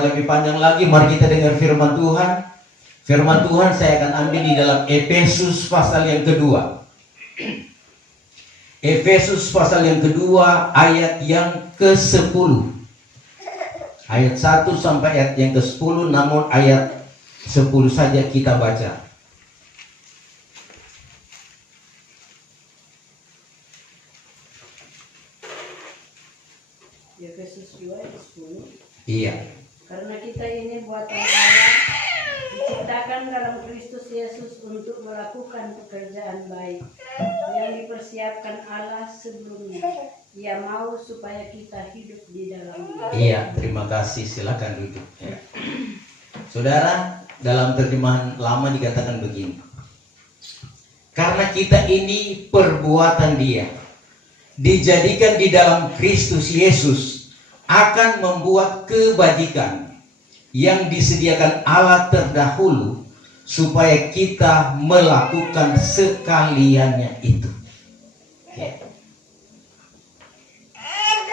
agar lebih panjang lagi, mari kita dengar firman Tuhan. Firman Tuhan saya akan ambil di dalam Efesus pasal yang kedua. Efesus pasal yang kedua ayat yang ke-10. Ayat 1 sampai ayat yang ke-10, namun ayat 10 saja kita baca. Efesus 2 ayat 10. Iya. Karena kita ini buatan Allah, diciptakan dalam Kristus Yesus untuk melakukan pekerjaan baik yang dipersiapkan Allah sebelumnya. Ia mau supaya kita hidup di dalamnya. Iya, terima kasih. Silakan duduk. Ya. Saudara, dalam terjemahan lama dikatakan begini. Karena kita ini perbuatan Dia, dijadikan di dalam Kristus Yesus, akan membuat kebajikan yang disediakan Allah terdahulu supaya kita melakukan sekaliannya itu. Ya.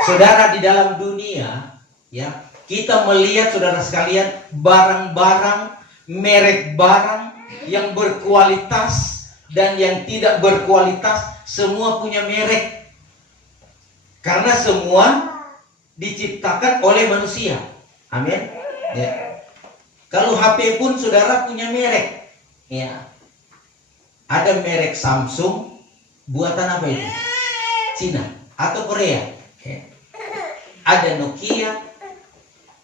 Saudara, di dalam dunia, ya, kita melihat saudara sekalian barang-barang, merek barang yang berkualitas dan yang tidak berkualitas, semua punya merek. Karena semua diciptakan oleh manusia. Amin. Ya. Kalau HP pun saudara punya merek. Ya. Ada merek Samsung, buatan apa itu? Cina atau Korea. Ya. Ada Nokia,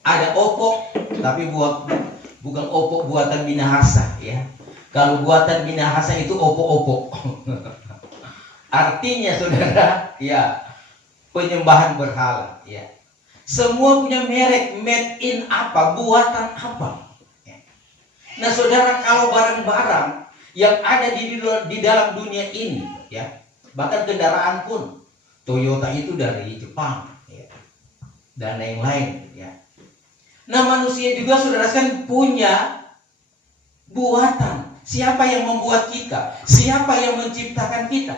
ada Oppo, tapi bukan Oppo buatan Minahasa, ya. Kalau buatan Minahasa itu Oppo. Artinya saudara, ya, penyembahan berhala, ya. Semua punya merek, made in apa, buatan apa. Nah saudara, kalau barang-barang yang ada di dalam dunia ini, ya, bahkan kendaraan pun, Toyota itu dari Jepang, ya, dan lain-lain, ya. Nah manusia juga saudara kan punya buatan. Siapa yang membuat kita? Siapa yang menciptakan kita?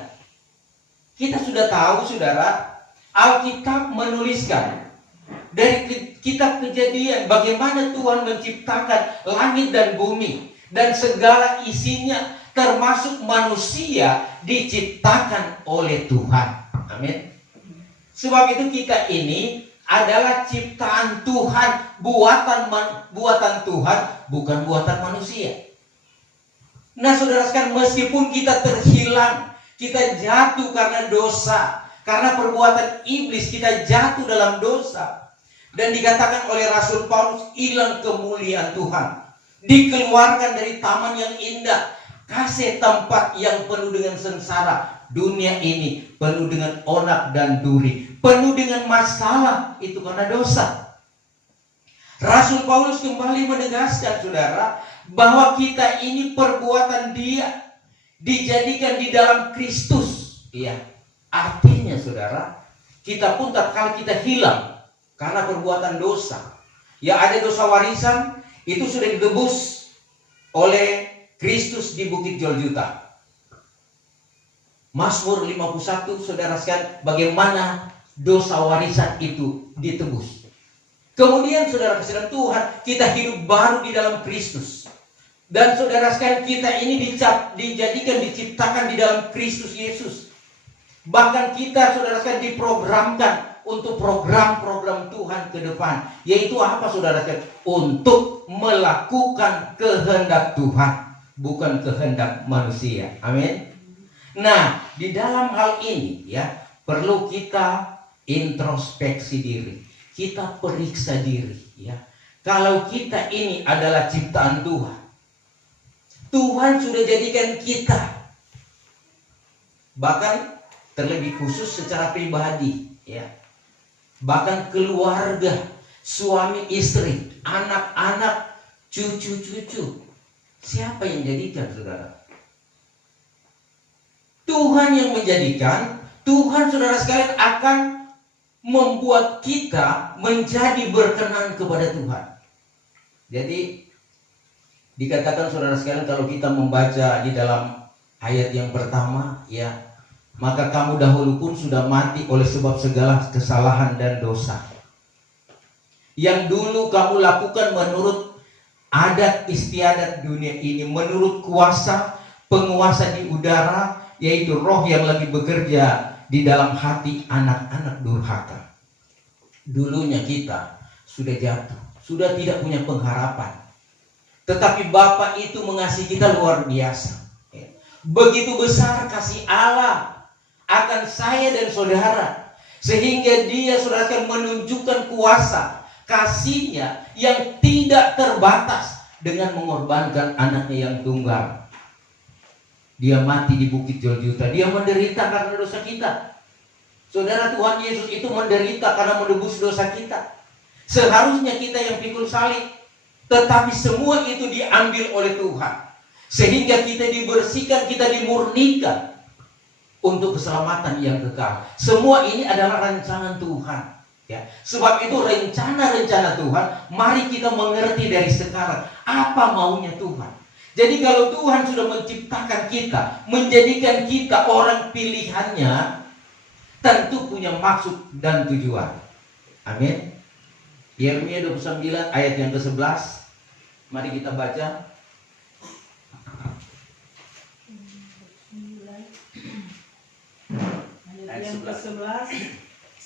Kita sudah tahu saudara, Alkitab menuliskan dari kitab Kejadian bagaimana Tuhan menciptakan langit dan bumi dan segala isinya, termasuk manusia diciptakan oleh Tuhan. Amin. Sebab itu kita ini adalah ciptaan Tuhan, buatan Tuhan, bukan buatan manusia. Nah saudara sekalian, meskipun kita terhilang, kita jatuh karena dosa, karena perbuatan iblis, kita jatuh dalam dosa. Dan dikatakan oleh Rasul Paulus, hilang kemuliaan Tuhan, dikeluarkan dari taman yang indah, kasih tempat yang penuh dengan sengsara. Dunia ini penuh dengan onak dan duri, penuh dengan masalah, itu karena dosa. Rasul Paulus kembali menegaskan saudara, bahwa kita ini perbuatan Dia, dijadikan di dalam Kristus. Iya. Artinya saudara, kita pun tatkala kita hilang karena perbuatan dosa, ya, ada dosa warisan, itu sudah ditebus oleh Kristus di Bukit Golgota. Mazmur 51 saudara sekalian, bagaimana dosa warisan itu ditebus. Kemudian saudara kasih Tuhan, kita hidup baru di dalam Kristus. Dan saudara sekalian, kita ini diciptakan di dalam Kristus Yesus. Bahkan kita saudara sekalian diprogramkan untuk program-program Tuhan ke depan. Yaitu apa saudara sekalian? Untuk melakukan kehendak Tuhan, bukan kehendak manusia. Amin. Nah, di dalam hal ini, ya, perlu kita introspeksi diri, kita periksa diri, ya. Kalau kita ini adalah ciptaan Tuhan, Tuhan sudah jadikan kita, bahkan terlebih khusus secara pribadi, ya, bahkan keluarga, suami istri, anak-anak, cucu-cucu, siapa yang jadikan saudara? Tuhan yang menjadikan. Tuhan saudara sekalian akan membuat kita menjadi berkenan kepada Tuhan. Jadi dikatakan saudara sekalian, kalau kita membaca di dalam ayat yang pertama, ya, maka kamu dahulu pun sudah mati oleh sebab segala kesalahan dan dosa. yang dulu kamu lakukan menurut adat istiadat dunia ini, menurut kuasa penguasa di udara, yaitu roh yang lagi bekerja di dalam hati anak-anak durhaka. Dulunya kita sudah jatuh, sudah tidak punya pengharapan. Tetapi Bapa itu mengasihi kita luar biasa. Begitu besar kasih Allah akan saya dan saudara, sehingga Dia saudara akan menunjukkan kuasa kasihnya yang tidak terbatas dengan mengorbankan anaknya yang tunggal. Dia mati di bukit Golgota. Dia menderita karena dosa kita. Saudara, Tuhan Yesus itu menderita karena menebus dosa kita. Seharusnya kita yang pikul salib, tetapi semua itu diambil oleh Tuhan, sehingga kita dibersihkan, kita dimurnikan untuk keselamatan yang kekal. Semua ini adalah rancangan Tuhan. Ya, sebab itu rencana-rencana Tuhan, mari kita mengerti dari sekarang apa maunya Tuhan. Jadi kalau Tuhan sudah menciptakan kita, menjadikan kita orang pilihannya, tentu punya maksud dan tujuan. Amin. Yeremia 29 ayat yang ke-11. Mari kita baca. Ayat yang ke-11.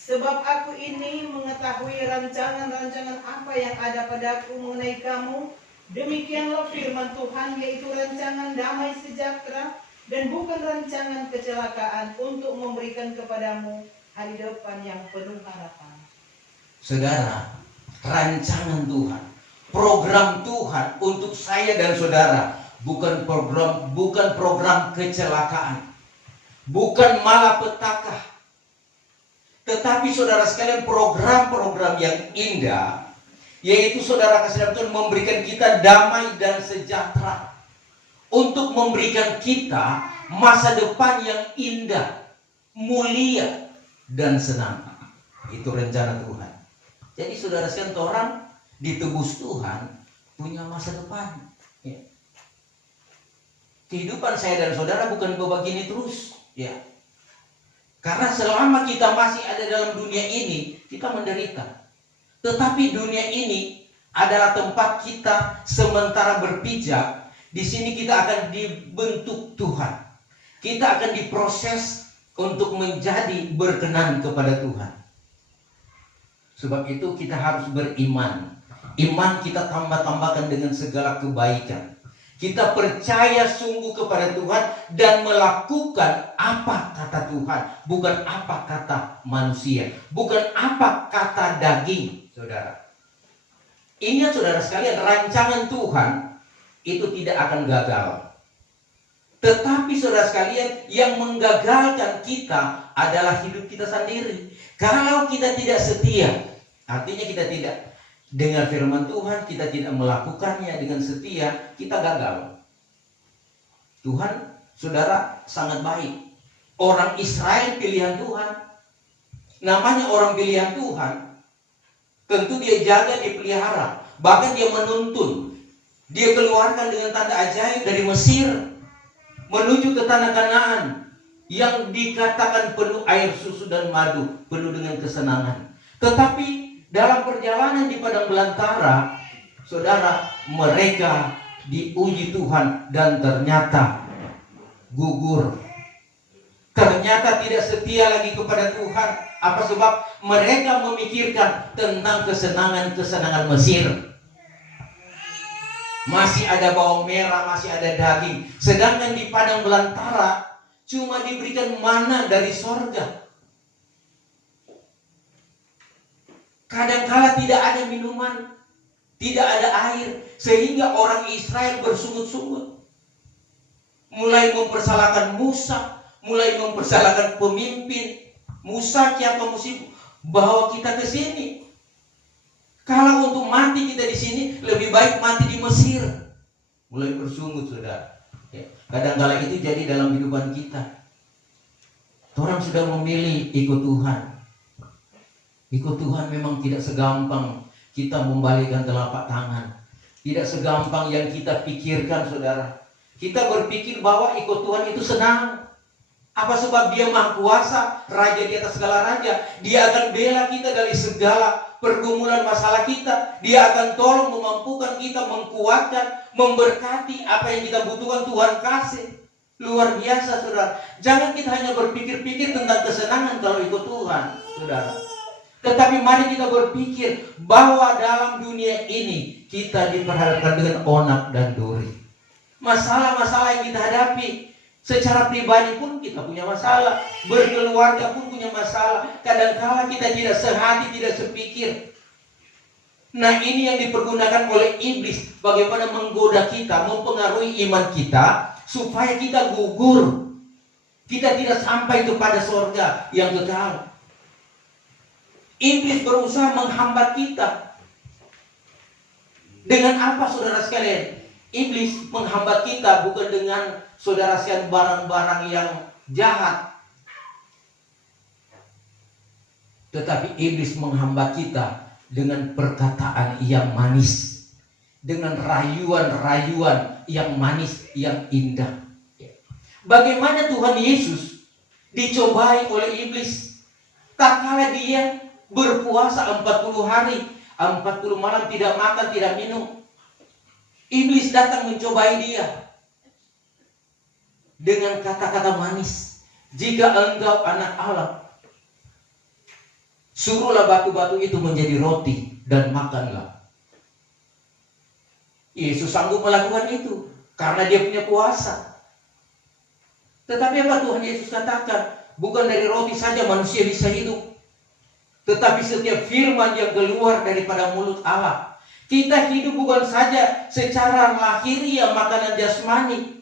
Sebab aku ini mengetahui rancangan-rancangan apa yang ada padaku mengenai kamu. Demikianlah firman Tuhan, yaitu rancangan damai sejahtera dan bukan rancangan kecelakaan, untuk memberikan kepadamu hari depan yang penuh harapan. Saudara, rancangan Tuhan, program Tuhan untuk saya dan saudara bukan program kecelakaan, bukan malapetaka. Tetapi saudara sekalian, program-program yang indah, yaitu saudara kasih Tuhan memberikan kita damai dan sejahtera, untuk memberikan kita masa depan yang indah, mulia, dan senang. Itu rencana Tuhan. Jadi saudara sekalian, orang ditebus Tuhan punya masa depan. Ya. Kehidupan saya dan saudara bukan begini terus. Ya. Karena selama kita masih ada dalam dunia ini, kita menderita. Tetapi dunia ini adalah tempat kita sementara berpijak. Di sini kita akan dibentuk Tuhan. Kita akan diproses untuk menjadi berkenan kepada Tuhan. Sebab itu kita harus beriman. Iman kita tambah-tambahkan dengan segala kebaikan. Kita percaya sungguh kepada Tuhan dan melakukan apa kata Tuhan, bukan apa kata manusia, bukan apa kata daging, saudara. Ingat saudara sekalian, rancangan Tuhan itu tidak akan gagal. Tetapi saudara sekalian, yang menggagalkan kita adalah hidup kita sendiri. Kalau kita tidak setia, artinya kita tidak dengar firman Tuhan, kita tidak melakukannya dengan setia, kita gagal. Tuhan, saudara, sangat baik. Orang Israel pilihan Tuhan. Namanya orang pilihan Tuhan, tentu dia jaga, dia pelihara. Bahkan dia menuntun. Dia keluarkan dengan tanda ajaib dari Mesir menuju ke tanah Kanaan yang dikatakan penuh air susu dan madu, penuh dengan kesenangan. Tetapi dalam perjalanan di padang belantara, saudara, mereka diuji Tuhan dan ternyata gugur. Ternyata tidak setia lagi kepada Tuhan. Apa sebab? Mereka memikirkan tentang kesenangan-kesenangan Mesir. Masih ada bawang merah, masih ada daging. Sedangkan di padang belantara cuma diberikan mana dari sorga. Kadangkala tidak ada minuman, tidak ada air, sehingga orang Israel bersungut-sungut. Mulai mempersalahkan Musa, mulai mempersalahkan pemimpin. Musa, siapa musim bawa kita ke sini? Kalau untuk mati kita di sini, lebih baik mati di Mesir. Mulai bersungut, saudara. Ya. Kadangkala itu jadi dalam kehidupan kita. Orang sudah memilih ikut Tuhan. Ikut Tuhan memang tidak segampang kita membalikkan telapak tangan. Tidak segampang yang kita pikirkan, saudara. Kita berpikir bahwa ikut Tuhan itu senang. Apa sebab dia maha kuasa, raja di atas segala raja. Dia akan bela kita dari segala pergumulan masalah kita. Dia akan tolong memampukan kita, mengkuatkan, memberkati apa yang kita butuhkan. Tuhan kasih. Luar biasa, saudara. Jangan kita hanya berpikir-pikir tentang kesenangan kalau ikut Tuhan, saudara. Tetapi mari kita berpikir bahwa dalam dunia ini kita diperhadapkan dengan onak dan duri. Masalah-masalah yang kita hadapi secara pribadi pun kita punya masalah, berkeluarga pun punya masalah. Kadang-kala kita tidak sehati, tidak sepikir. Nah, ini yang dipergunakan oleh iblis, bagaimana menggoda kita, mempengaruhi iman kita supaya kita gugur. Kita tidak sampai kepada surga yang kekal. Iblis berusaha menghambat kita. Dengan apa, saudara sekalian? Iblis menghambat kita bukan dengan, saudara sekalian, barang-barang yang jahat. Tetapi iblis menghambat kita dengan perkataan yang manis, dengan rayuan-rayuan yang manis, yang indah. Bagaimana Tuhan Yesus dicobai oleh iblis? Tak kala dia berpuasa 40 hari, 40 malam tidak makan, tidak minum. Iblis datang mencobai dia dengan kata-kata manis. Jika engkau anak Allah, suruhlah batu-batu itu menjadi roti dan makanlah. Yesus sanggup melakukan itu karena dia punya kuasa. Tetapi apa Tuhan Yesus katakan? Bukan dari roti saja manusia bisa hidup, tetapi setiap firman yang keluar daripada mulut Allah. Kita hidup bukan saja secara lahiriah, makanan jasmani,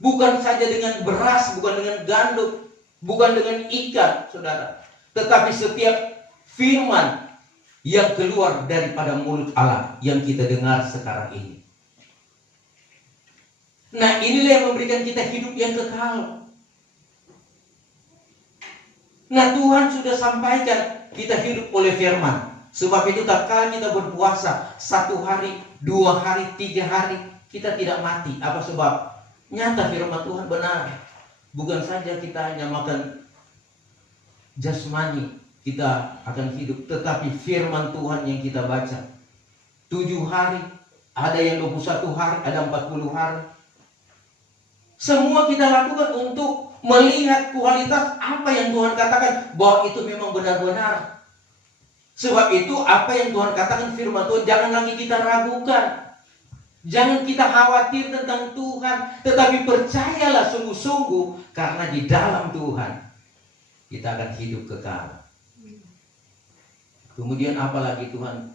bukan saja dengan beras, bukan dengan gandum, bukan dengan ikan, saudara. Tetapi setiap firman yang keluar daripada mulut Allah yang kita dengar sekarang ini. Nah, inilah yang memberikan kita hidup yang kekal. Nah, Tuhan sudah sampaikan kita hidup oleh firman. Sebab itu tak kala kita berpuasa 1 hari, 2 hari, 3 hari, kita tidak mati. Apa sebab? Nyata firman Tuhan benar. Bukan saja kita hanya makan jasmani, kita akan hidup, tetapi firman Tuhan yang kita baca 7 hari, ada yang 21 hari, ada 40 hari. Semua kita lakukan untuk melihat kualitas apa yang Tuhan katakan, bahwa itu memang benar-benar. Sebab itu apa yang Tuhan katakan firman Tuhan, jangan lagi kita ragukan. Jangan kita khawatir tentang Tuhan, tetapi percayalah sungguh-sungguh, karena di dalam Tuhan kita akan hidup kekal. Kemudian apalagi Tuhan,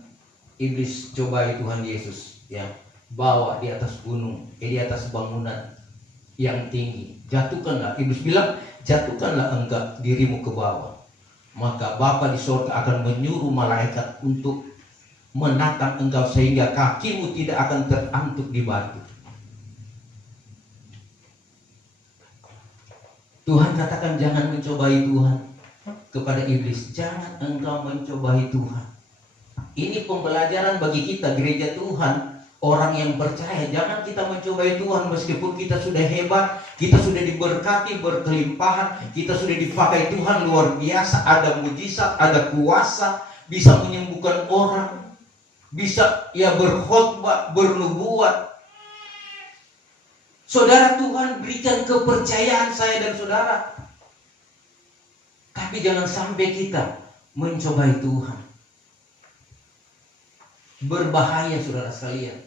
iblis cobai Tuhan Yesus, ya, bawa di atas gunung, di atas bangunan yang tinggi. Jatuhkanlah, iblis bilang, jatuhkanlah engkau dirimu ke bawah. Maka Bapa di surga akan menyuruh malaikat untuk menatang engkau sehingga kakimu tidak akan terantuk di batu. Tuhan katakan jangan mencobai Tuhan kepada iblis. Jangan engkau mencobai Tuhan. Ini pembelajaran bagi kita gereja Tuhan, orang yang percaya. Jangan kita mencobai Tuhan meskipun kita sudah hebat, kita sudah diberkati, berkelimpahan, kita sudah dipakai Tuhan luar biasa, ada mujizat, ada kuasa, bisa menyembuhkan orang, bisa ya berkhotbah, bernubuat. Saudara, Tuhan berikan kepercayaan saya dan saudara. Tapi jangan sampai kita mencobai Tuhan. Berbahaya, saudara sekalian.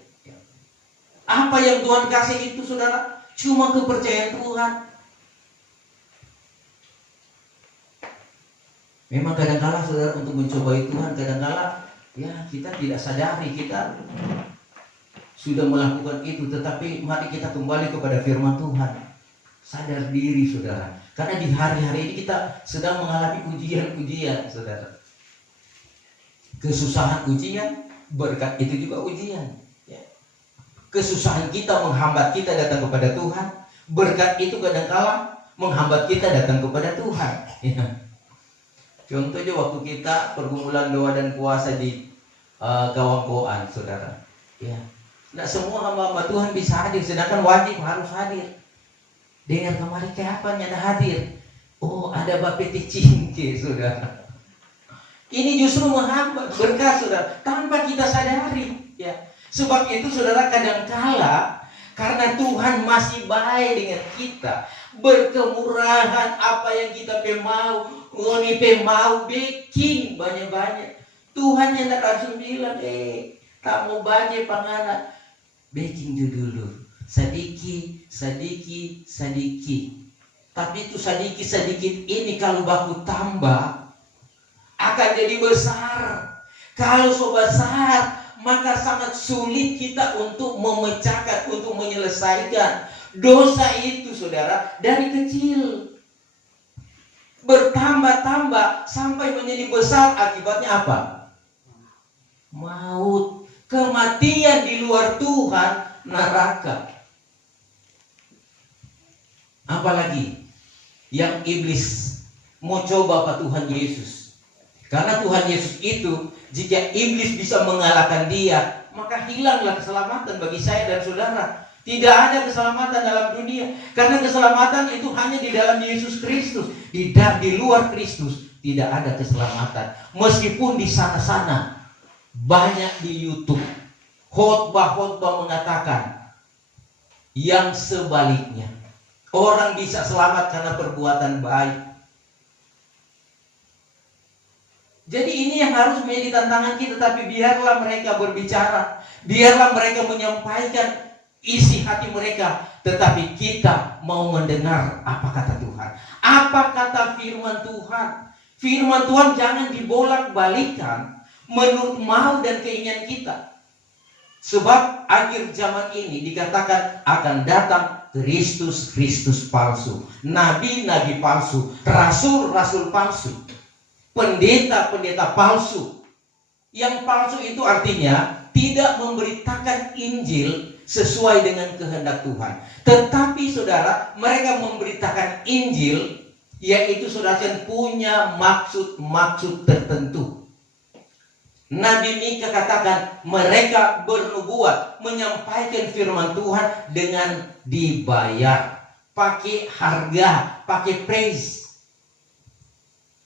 Apa yang Tuhan kasih itu, saudara, cuma kepercayaan Tuhan. Memang kadang-kala, saudara, untuk mencobai Tuhan, kadang-kala ya kita tidak sadari kita sudah melakukan itu. Tetapi mari kita kembali kepada firman Tuhan. Sadar diri, saudara, karena di hari-hari ini kita sedang mengalami ujian-ujian, saudara. Kesusahan ujian, berkat itu juga ujian. Kesusahan kita menghambat kita datang kepada Tuhan. Berkat itu kadang-kala menghambat kita datang kepada Tuhan. Ya. Contohnya waktu kita pergumulan doa dan puasa di Gawangkoan, saudara. Ya. Nah, semua hamba-hamba Tuhan bisa hadir, sedangkan wajib harus hadir. Dengar kemarin kayak apa nyata hadir. Oh, ada bapeti cingke, saudara. Ini justru menghambat berkah, saudara, tanpa kita sadari, ya. Sebab itu, saudara, kadangkala karena Tuhan masih baik dengan kita, berkemurahan apa yang kita mau, ngoni mau baking banyak-banyak. Tuhan yang tak langsung bilang, tak mau banyak panganan, baking dulu, sedikit. Tapi itu sedikit ini kalau baku tambah akan jadi besar. Kalau so besar, maka sangat sulit kita untuk memecahkan, untuk menyelesaikan dosa itu, saudara, dari kecil. Bertambah-tambah sampai menjadi besar, akibatnya apa? Maut, kematian di luar Tuhan, neraka. Apalagi yang iblis mau coba Pak Tuhan Yesus. Karena Tuhan Yesus itu, jika iblis bisa mengalahkan dia, maka hilanglah keselamatan bagi saya dan saudara. Tidak ada keselamatan dalam dunia. Karena keselamatan itu hanya di dalam Yesus Kristus. Di luar Kristus tidak ada keselamatan. Meskipun di sana-sana banyak di YouTube khotbah-khotbah mengatakan yang sebaliknya. Orang bisa selamat karena perbuatan baik. Jadi ini yang harus menjadi tantangan kita. Tapi biarlah mereka berbicara, biarlah mereka menyampaikan isi hati mereka, tetapi kita mau mendengar apa kata Tuhan, apa kata firman Tuhan. Firman Tuhan jangan dibolak-balikan menurut mau dan keinginan kita. Sebab akhir zaman ini dikatakan akan datang Kristus palsu, nabi-nabi palsu, rasul-rasul palsu, pendeta-pendeta palsu. Yang palsu itu artinya tidak memberitakan Injil sesuai dengan kehendak Tuhan. Tetapi saudara, mereka memberitakan Injil, yaitu saudara punya maksud-maksud tertentu. Nabi Mika katakan mereka bernubuat, menyampaikan firman Tuhan dengan dibayar, pakai harga, pakai praise.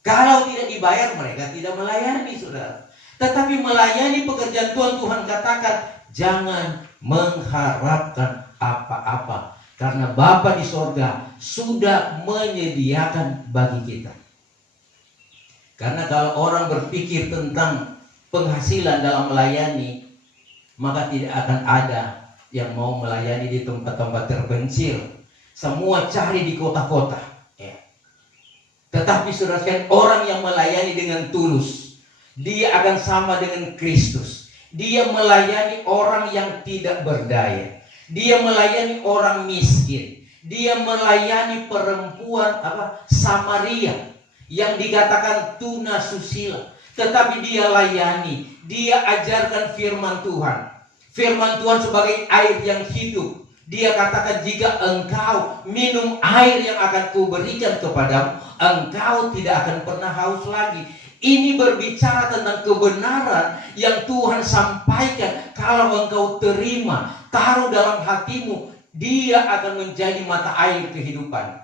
Kalau tidak dibayar, mereka tidak melayani, saudara. Tetapi melayani pekerjaan Tuhan, Tuhan katakan jangan mengharapkan apa-apa, karena Bapa di sorga sudah menyediakan bagi kita. Karena kalau orang berpikir tentang penghasilan dalam melayani, maka tidak akan ada yang mau melayani di tempat-tempat terpencil. Semua cari di kota-kota, ya. Tetapi saudara sekalian, orang yang melayani dengan tulus, dia akan sama dengan Kristus. Dia melayani orang yang tidak berdaya. Dia melayani orang miskin. Dia melayani perempuan Samaria yang dikatakan tuna susila. Tetapi dia layani, dia ajarkan firman Tuhan. Firman Tuhan sebagai air yang hidup. Dia katakan jika engkau minum air yang akan kuberikan kepadamu, engkau tidak akan pernah haus lagi. Ini berbicara tentang kebenaran yang Tuhan sampaikan. Kalau engkau terima, taruh dalam hatimu, dia akan menjadi mata air kehidupan.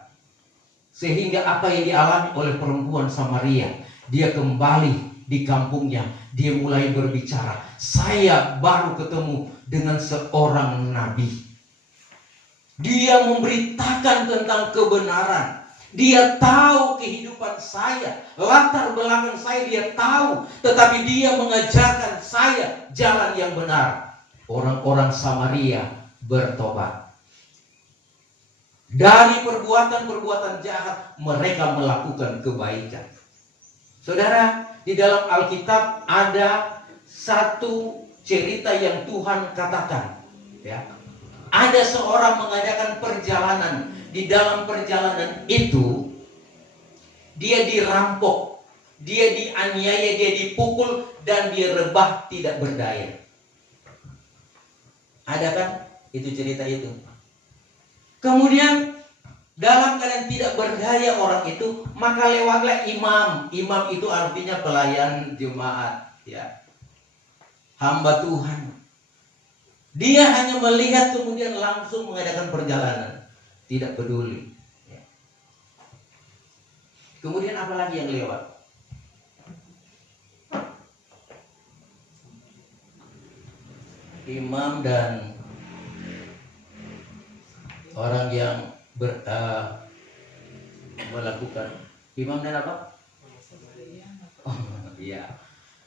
Sehingga apa yang dialami oleh perempuan Samaria, dia kembali di kampungnya, dia mulai berbicara, saya baru ketemu dengan seorang nabi. Dia memberitakan tentang kebenaran. Dia tahu kehidupan saya, latar belakang saya dia tahu, tetapi dia mengajarkan saya jalan yang benar. Orang-orang Samaria bertobat. Dari perbuatan-perbuatan jahat mereka melakukan kebaikan. Saudara, di dalam Alkitab ada satu cerita yang Tuhan katakan, ya. Ada seorang mengadakan perjalanan. Di dalam perjalanan itu dia dirampok, dia dianiaya, dia dipukul, dan dia rebah tidak berdaya. Ada kan itu cerita itu? Kemudian dalam keadaan tidak berdaya orang itu, maka lewatlah imam. Imam itu artinya pelayan jemaat, ya, hamba Tuhan. Dia hanya melihat kemudian langsung mengadakan perjalanan. tidak peduli. Ya. Kemudian apa lagi yang lewat? Imam dan orang yang melakukan imam dan apa? Oh, iya.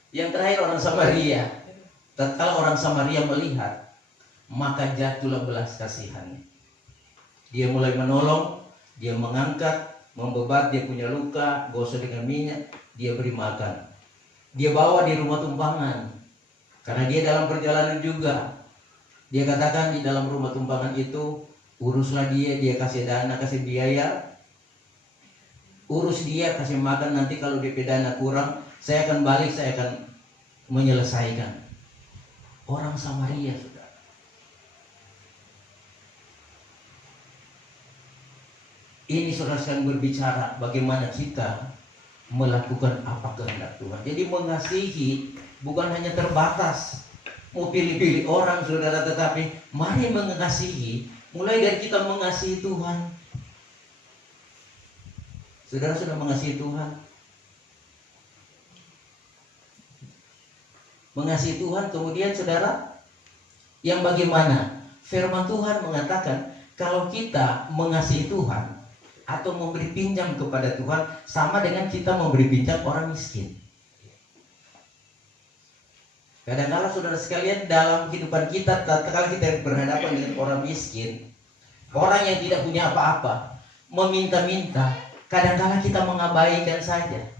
Yang terakhir orang Samaria. Tatkala orang Samaria melihat, maka jatuhlah belas kasihannya. Dia mulai menolong, dia mengangkat, membebat, dia punya luka, gosok dengan minyak, dia beri makan. Dia bawa di rumah tumpangan, karena dia dalam perjalanan juga. Dia katakan di dalam rumah tumpangan itu, uruslah dia kasih dana, kasih biaya, urus dia, kasih makan, nanti kalau DP dana kurang, saya akan balik, saya akan menyelesaikan. Orang Samaria, saudara. Ini saudara sekalian berbicara bagaimana kita melakukan apa kehendak Tuhan. Jadi mengasihi bukan hanya terbatas mau pilih-pilih orang, saudara, tetapi mari mengasihi mulai dari kita mengasihi Tuhan. Saudara sudah mengasihi Tuhan? Mengasihi Tuhan, kemudian saudara, yang bagaimana? Firman Tuhan mengatakan kalau kita mengasihi Tuhan atau memberi pinjam kepada Tuhan sama dengan kita memberi pinjam orang miskin. Kadang-kadang saudara sekalian dalam kehidupan kita, tatkala kita berhadapan dengan orang miskin, orang yang tidak punya apa-apa, meminta-minta, kadang-kadang kita mengabaikan saja.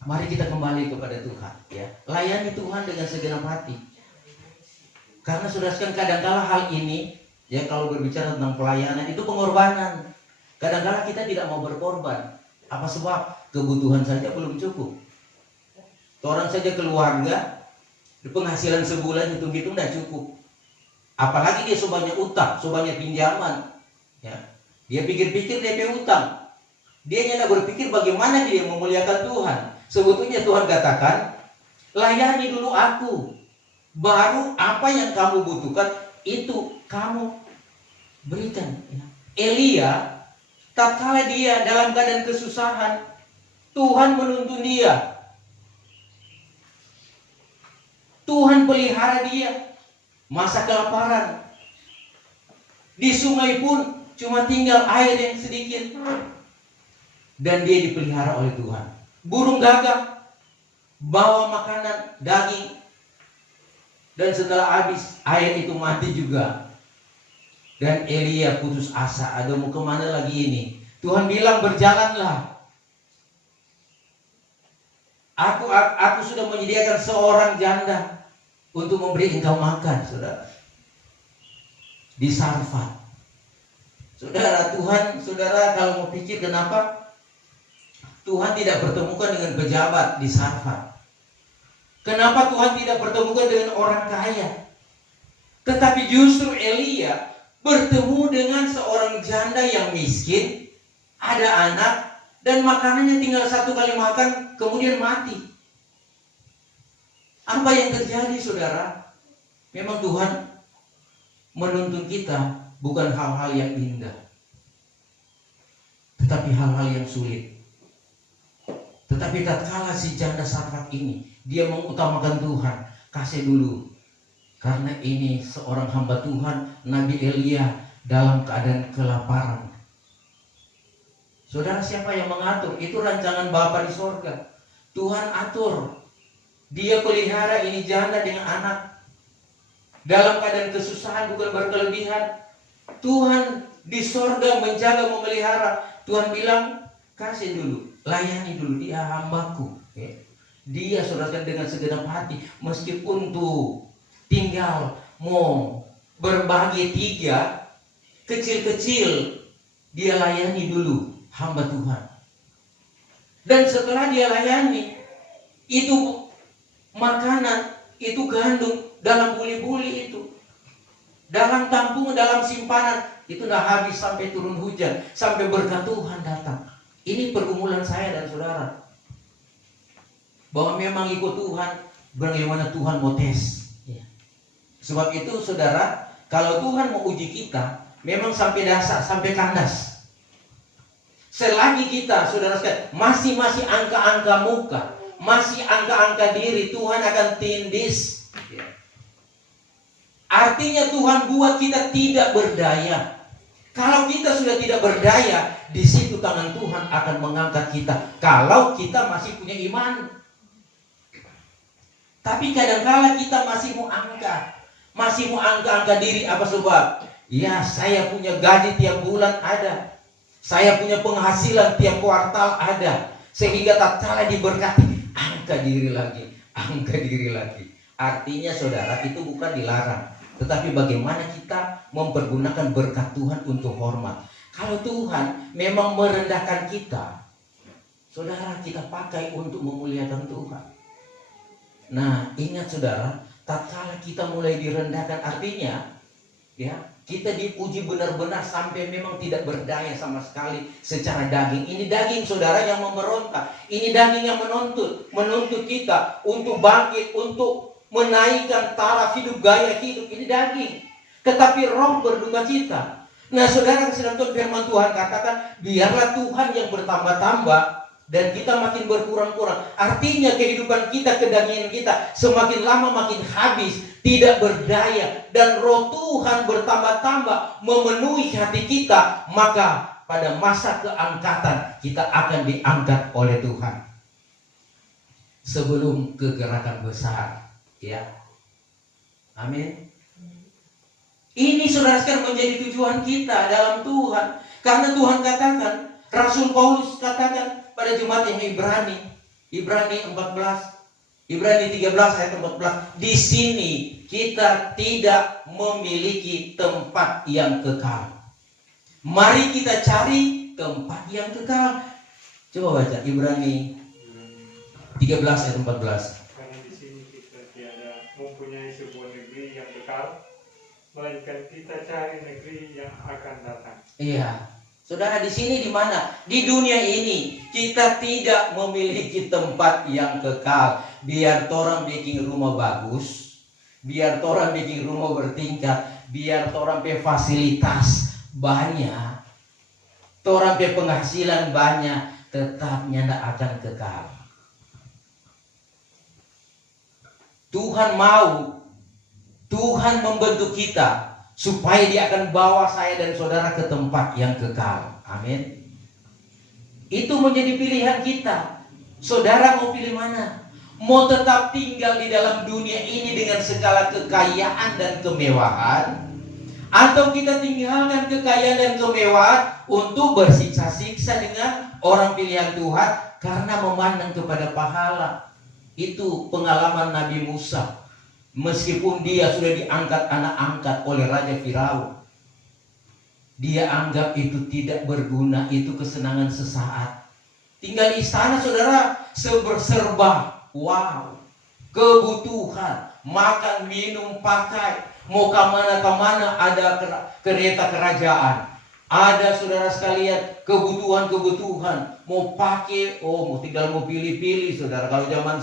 Mari kita kembali kepada Tuhan, ya. Layani Tuhan dengan segenap hati. Karena saudara sekalian kadang-kadang hal ini, ya, kalau berbicara tentang pelayanan itu pengorbanan. Kadang-kadang kita tidak mau berkorban. Apa sebab? Kebutuhan saja belum cukup. Orang saja keluarga, penghasilan sebulan hitung-hitung tidak cukup. Apalagi dia sebanyak utang, sebanyak pinjaman. Ya. Dia pikir-pikir dia punya utang. Dia hanya berpikir bagaimana dia memuliakan Tuhan. Sebetulnya Tuhan katakan, layani dulu aku. Baru apa yang kamu butuhkan itu kamu berikan. Elia, tatkala dia dalam keadaan kesusahan, Tuhan menuntun dia. Tuhan pelihara dia. Masa kelaparan, di sungai pun cuma tinggal air yang sedikit, dan dia dipelihara oleh Tuhan. Burung gagak bawa makanan, daging, dan setelah habis air itu mati juga. Dan Elia putus asa, ada mau kemana lagi ini? Tuhan bilang berjalanlah. Aku sudah menyediakan seorang janda untuk memberi engkau makan, saudara. Di Sarfat. Saudara, Tuhan, saudara, kalau mau pikir kenapa Tuhan tidak pertemukan dengan pejabat di Sarfat? Kenapa Tuhan tidak pertemukan dengan orang kaya? Tetapi justru Elia bertemu dengan seorang janda yang miskin, ada anak, dan makanannya tinggal satu kali makan, kemudian mati. Apa yang terjadi, saudara? Memang Tuhan menuntun kita bukan hal-hal yang indah, tetapi hal-hal yang sulit. Tetapi tatkala si janda Sarfat ini, dia mengutamakan Tuhan, kasih dulu. Karena ini seorang hamba Tuhan, Nabi Elia dalam keadaan kelaparan. Saudara, siapa yang mengatur? Itu rancangan Bapa di sorga. Tuhan atur. Dia pelihara ini janda dengan anak. Dalam keadaan kesusahan, bukan berkelebihan. Tuhan di sorga menjaga, memelihara. Tuhan bilang, kasih dulu, layani dulu, dia hambaku. Dia saudara dengan segenap hati, meskipun tuh tinggal mau berbagi 3 kecil-kecil, dia layani dulu hamba Tuhan. Dan setelah dia layani, itu makanan, itu gandum dalam buli-buli itu, dalam tampung, dalam simpanan, itu dah habis sampai turun hujan, sampai berkat Tuhan datang. Ini pergumulan saya dan saudara, bahwa memang ikut Tuhan, bagaimana Tuhan mau tes. Sebab itu saudara, Kalau Tuhan mau uji kita, memang sampai dasar, sampai kandas. Selagi kita, saudara sekalian, masih angka-angka muka, masih angka-angka diri, Tuhan akan tindis. Artinya Tuhan buat kita tidak berdaya. Kalau kita sudah tidak berdaya, di situ tangan Tuhan akan mengangkat kita. Kalau kita masih punya iman. Tapi kadang-kala kita masih mau angka diri. Apa sebab? Ya, saya punya gaji tiap bulan ada. Saya punya penghasilan tiap kuartal ada. Sehingga tak salah diberkati. Angka diri lagi. Artinya saudara, itu bukan dilarang. Tetapi bagaimana kita mempergunakan berkat Tuhan untuk hormat. Kalau Tuhan memang merendahkan kita, saudara, kita pakai untuk memuliakan Tuhan. Nah, ingat saudara, tatkala kita mulai direndahkan, artinya ya, kita diuji benar-benar sampai memang tidak berdaya sama sekali secara daging. Ini daging saudara yang memberontak. Ini daging yang menuntut kita untuk bangkit, untuk menaikkan taraf hidup, gaya hidup. Ini daging. Tetapi roh berduka cita. Nah, saudara, sedang firman Tuhan katakan, biarlah Tuhan yang bertambah-tambah dan kita makin berkurang-kurang. Artinya kehidupan kita, kedagingan kita semakin lama makin habis, tidak berdaya, dan roh Tuhan bertambah-tambah memenuhi hati kita. Maka pada masa keangkatan kita akan diangkat oleh Tuhan. Sebelum kegerakan besar. Ya, amin. Ini saudara sekalian menjadi tujuan kita dalam Tuhan. Karena Tuhan katakan, Rasul Paulus katakan pada jemaat yang Ibrani 13 ayat 14, di sini kita tidak memiliki tempat yang kekal. Mari kita cari tempat yang kekal. Coba baca Ibrani 13 ayat 14. Mempunyai sebuah negeri yang kekal, melainkan kita cari negeri yang akan datang. Iya, saudara, di sini di mana? Di dunia ini kita tidak memiliki tempat yang kekal. Biar orang bikin rumah bagus, biar orang bikin rumah bertingkat, biar orang punya fasilitas banyak, orang punya penghasilan banyak, tetapnya tidak akan kekal. Tuhan membentuk kita supaya Dia akan bawa saya dan saudara ke tempat yang kekal. Amin. Itu menjadi pilihan kita. Saudara mau pilih mana? Mau tetap tinggal di dalam dunia ini dengan segala kekayaan dan kemewahan, atau kita tinggalkan kekayaan dan kemewahan untuk bersiksa-siksa dengan orang pilihan Tuhan karena memandang kepada pahala. Itu pengalaman Nabi Musa. Meskipun dia sudah diangkat anak angkat oleh Raja Firaun, dia anggap itu tidak berguna, itu kesenangan sesaat. Tinggal di istana saudara, serba, wow, kebutuhan, makan, minum, pakai, mau kemana ada kereta kerajaan. Ada saudara sekalian kebutuhan, mau pakai, mau tinggal mau pilih-pilih saudara. Kalau zaman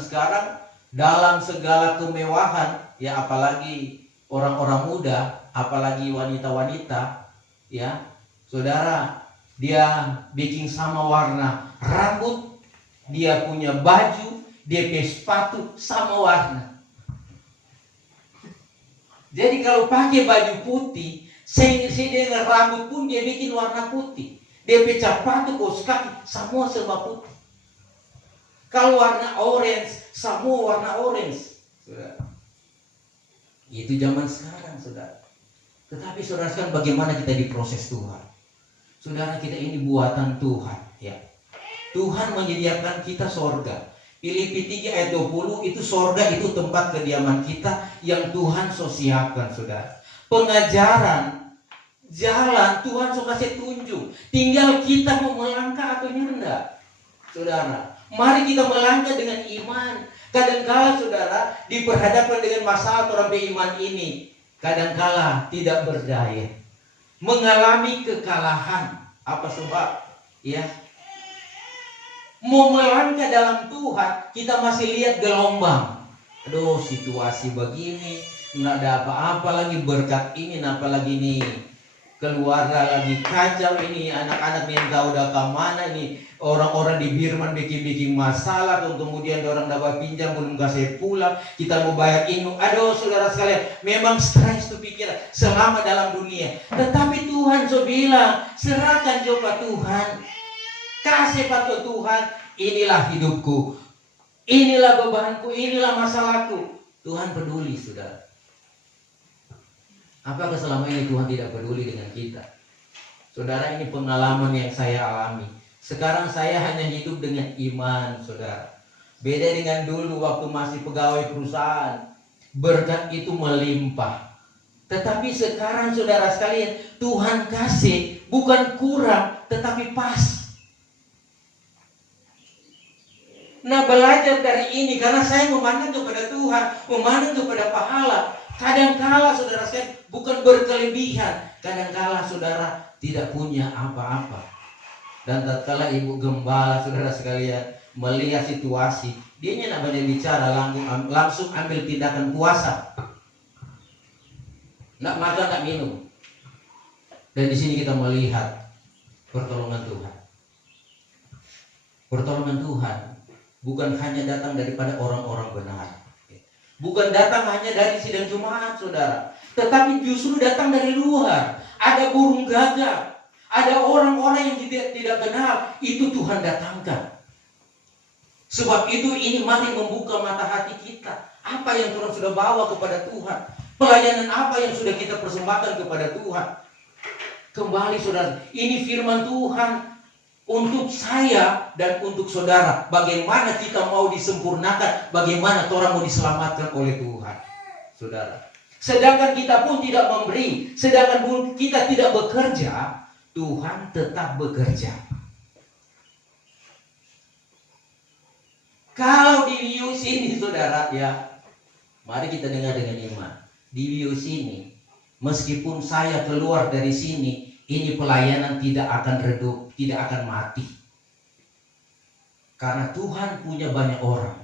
sekarang dalam segala kemewahan, ya apalagi orang-orang muda, apalagi wanita-wanita, ya saudara, dia bikin sama warna rambut, dia punya baju, dia punya sepatu sama warna. Jadi kalau pakai baju putih, dengan rambut pun dia bikin warna putih. Dia pecah sepatu, kaos kaki, semua serba putih. Kalau warna orange, semua warna orange. Saudara. Itu zaman sekarang, saudara. Tetapi saudara sekalian, bagaimana kita diproses Tuhan? Saudara, kita ini buatan Tuhan, ya. Tuhan menyediakan kita sorga. Filipi 3 ayat 20, itu sorga, itu tempat kediaman kita yang Tuhan siapkan, saudara. Pengajaran, jalan, Tuhan kasih tunjuk. Tinggal kita mau melangkah atau enggak. Saudara, mari kita melangkah dengan iman. Kadangkala saudara diperhadapkan dengan masalah orang beriman ini, kadangkala tidak berdaya, mengalami kekalahan. Apa sebab? Ya, mau melangkah dalam Tuhan, kita masih lihat gelombang. Aduh, situasi begini, nggak ada apa-apa lagi berkat ini, apalagi nih keluarga lagi kacau ini, anak-anak yang tahu udah kemana ini, orang-orang di Birman bikin masalah, kemudian orang dapat pinjam belum kasih pulang, kita mau bayar ini, aduh saudara sekalian, memang stres tuh pikiran selama dalam dunia. Tetapi Tuhan so bilang, serahkan coba Tuhan, kasih patuh Tuhan, inilah hidupku, inilah bebanku, inilah masalahku. Tuhan peduli, saudara. Apakah selama ini Tuhan tidak peduli dengan kita? Saudara, ini pengalaman yang saya alami. Sekarang saya hanya hidup dengan iman, saudara. Beda dengan dulu waktu masih pegawai perusahaan. Berkat itu melimpah. Tetapi sekarang saudara sekalian, Tuhan kasih bukan kurang, tetapi pas. Nah, belajar dari ini karena saya memandang kepada Tuhan, memandang kepada pahala. Kadangkala saudara sekalian bukan berkelebihan, kadangkala saudara tidak punya apa-apa. Dan tatkala ibu gembala saudara sekalian melihat situasi, dia tidak banyak bicara, langsung ambil tindakan puasa. Nggak makan, nggak minum. Dan di sini kita melihat pertolongan Tuhan. Pertolongan Tuhan bukan hanya datang daripada orang-orang benar. Bukan datang hanya dari sidang Jumat, saudara. Tetapi justru datang dari luar. Ada burung gagak. Ada orang-orang yang tidak kenal. Itu Tuhan datangkan. Sebab itu ini mari membuka mata hati kita. Apa yang Tuhan sudah bawa kepada Tuhan. Pelayanan apa yang sudah kita persembahkan kepada Tuhan. Kembali saudara. Ini firman Tuhan. Untuk saya dan untuk saudara, bagaimana kita mau disempurnakan, bagaimana orang mau diselamatkan oleh Tuhan, saudara. Sedangkan kita pun tidak memberi, sedangkan pun kita tidak bekerja, Tuhan tetap bekerja. Kalau di Vius ini, saudara, ya, mari kita dengar dengan iman. Di Vius ini, meskipun saya keluar dari sini, ini pelayanan tidak akan redup, tidak akan mati. Karena Tuhan punya banyak orang.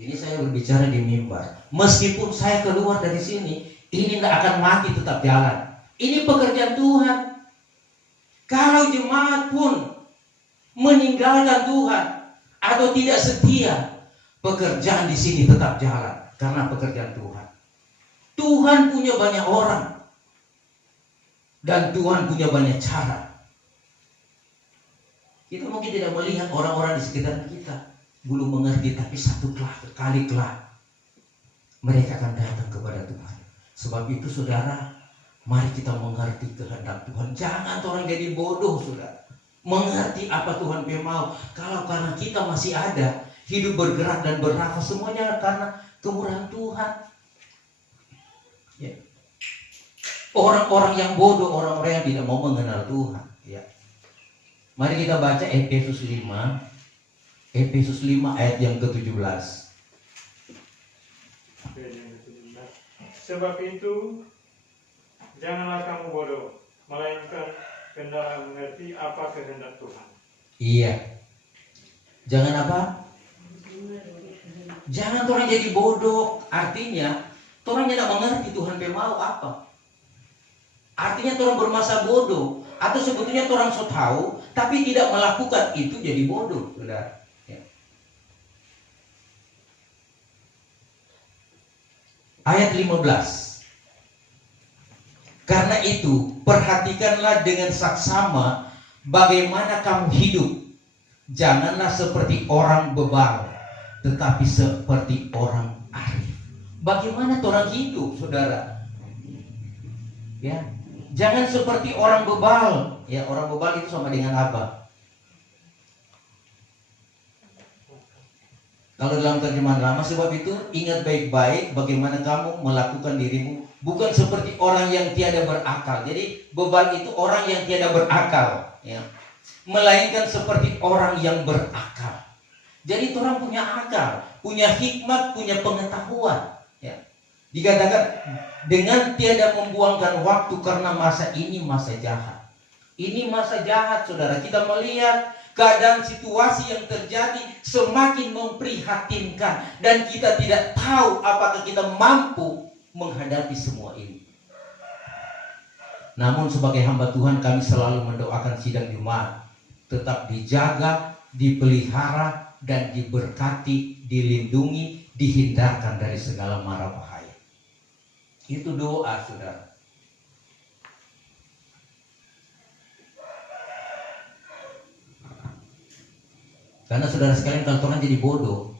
Ini saya berbicara di mimbar. Meskipun saya keluar dari sini, ini tidak akan mati, tetap jalan. Ini pekerjaan Tuhan. Kalau jemaat pun meninggalkan Tuhan atau tidak setia, pekerjaan di sini tetap jalan karena pekerjaan Tuhan. Tuhan punya banyak orang dan Tuhan punya banyak cara. Kita mungkin tidak melihat orang-orang di sekitar kita belum mengerti, tapi satu kali kelak mereka akan datang kepada Tuhan. Sebab itu saudara, mari kita mengerti kehendak Tuhan. Jangan orang jadi bodoh, saudara. Mengerti apa Tuhan mau. Kalau karena kita masih ada, hidup bergerak dan bernafas, semuanya karena kemurahan Tuhan. Ya. Orang-orang yang bodoh, orang-orang yang tidak mau mengenal Tuhan. Ya. Mari kita baca Efesus 5. Efesus 5 ayat yang ke-17. Sebab itu janganlah kamu bodoh, melainkan hendaklah mengerti apa kehendak Tuhan. Iya. Jangan apa? Jangan orang jadi bodoh. Artinya orang tidak mengerti Tuhan mau apa. Artinya orang bermasa bodoh. Atau sebetulnya orang so tahu tapi tidak melakukan, itu jadi bodoh, saudara. Ya. Ayat 15. Karena itu perhatikanlah dengan saksama bagaimana kamu hidup. Janganlah seperti orang bebal, tetapi seperti orang arif. Bagaimana orang hidup, saudara? Ya, jangan seperti orang bebal. Ya, orang bebal itu sama dengan apa? Kalau dalam terjemahan lama, sebab itu ingat baik-baik bagaimana kamu melakukan dirimu. Bukan seperti orang yang tiada berakal. Jadi bebal itu orang yang tiada berakal, ya. Melainkan seperti orang yang berakal. Jadi orang punya akal, punya hikmat, punya pengetahuan. Ya. Dikatakan dengan tiada membuangkan waktu karena masa ini masa jahat. Ini masa jahat, saudara. Kita melihat keadaan situasi yang terjadi semakin memprihatinkan, dan kita tidak tahu apakah kita mampu menghadapi semua ini. Namun sebagai hamba Tuhan, kami selalu mendoakan sidang Jumat tetap dijaga, dipelihara, dan diberkati, dilindungi, dihindarkan dari segala mara bahaya. Itu doa, saudara. Karena saudara sekalian, kalau orang jadi bodoh,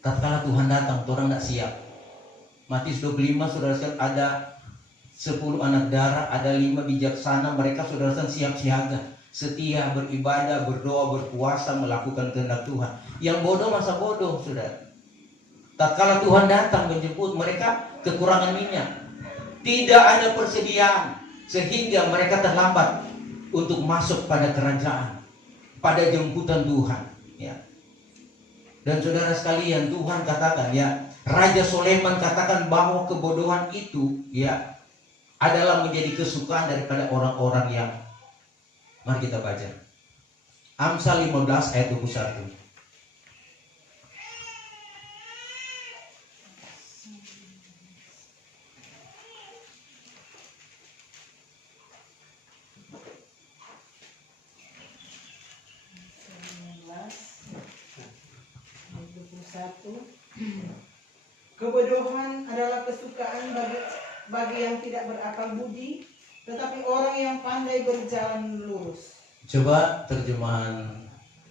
tatkala Tuhan datang, orang tidak siap. Matius 25, saudara sekalian, ada 10 anak darah, ada 5 bijaksana. Mereka saudara sekalian siap siaga, setia, beribadah, berdoa, berpuasa, melakukan kehendak Tuhan. Yang bodoh masa bodoh, saudara. Tatkala Tuhan datang menjemput, mereka kekurangan minyak, tidak ada persediaan, sehingga mereka terlambat untuk masuk pada kerajaan, pada jemputan Tuhan, ya. Dan saudara sekalian, Tuhan katakan, ya, Raja Sulaiman katakan bahwa kebodohan itu, ya, adalah menjadi kesukaan daripada orang-orang yang, mari kita baca Amsal 15 ayat 21. Kebodohan adalah kesukaan bagi yang tidak berakal budi, tetapi orang yang pandai berjalan lurus. Coba terjemahan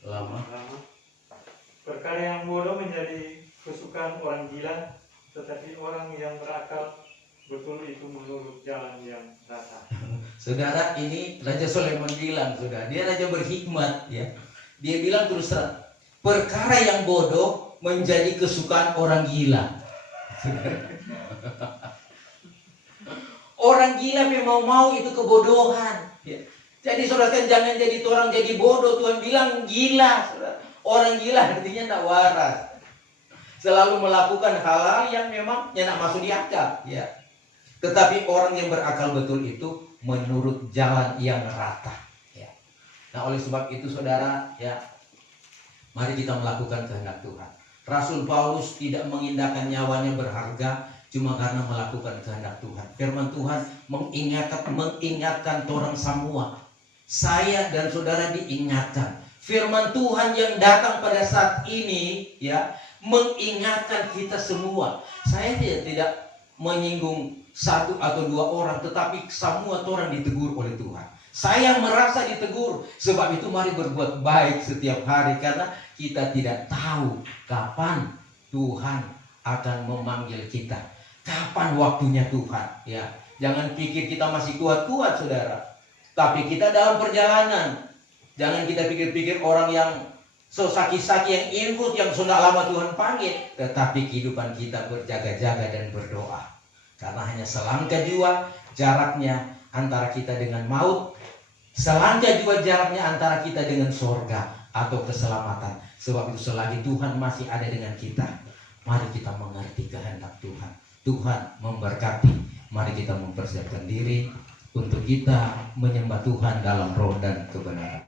lama. Perkara yang bodoh menjadi kesukaan orang gila, tetapi orang yang berakal betul itu menurut jalan yang rata. Saudara, ini Raja Sulaiman bilang, saudara, dia raja berhikmat, ya. Dia bilang terus terang, perkara yang bodoh menjadi kesukaan orang gila. Orang gila memang mau itu kebodohan, ya. Jadi saudara, jangan jadi orang jadi bodoh. Tuhan bilang gila, saudara. Orang gila artinya tidak waras, selalu melakukan hal-hal yang memang tidak masuk di akal, ya. Tetapi orang yang berakal betul itu menurut jalan yang rata, ya. Nah, oleh sebab itu saudara, ya, mari kita melakukan kehendak Tuhan. Rasul Paulus tidak mengindahkan nyawanya berharga cuma karena melakukan kehendak Tuhan. Firman Tuhan mengingatkan orang semua. Saya dan saudara diingatkan. Firman Tuhan yang datang pada saat ini, ya, mengingatkan kita semua. Saya tidak menyinggung 1 atau 2 orang, tetapi semua orang ditegur oleh Tuhan. Saya merasa ditegur, sebab itu mari berbuat baik setiap hari, karena kita tidak tahu kapan Tuhan akan memanggil kita, kapan waktunya Tuhan, ya. Jangan pikir kita masih kuat-kuat, saudara, tapi kita dalam perjalanan. Jangan kita pikir-pikir orang yang so saki-saki, yang input, yang sudah lama Tuhan panggil, tetapi kehidupan kita berjaga-jaga dan berdoa, karena hanya selangkah jua jaraknya antara kita dengan maut, selangkah juga jaraknya antara kita dengan sorga atau keselamatan. Sebab itu selagi Tuhan masih ada dengan kita, mari kita mengerti kehendak Tuhan. Tuhan memberkati. Mari kita mempersiapkan diri untuk kita menyembah Tuhan dalam roh dan kebenaran.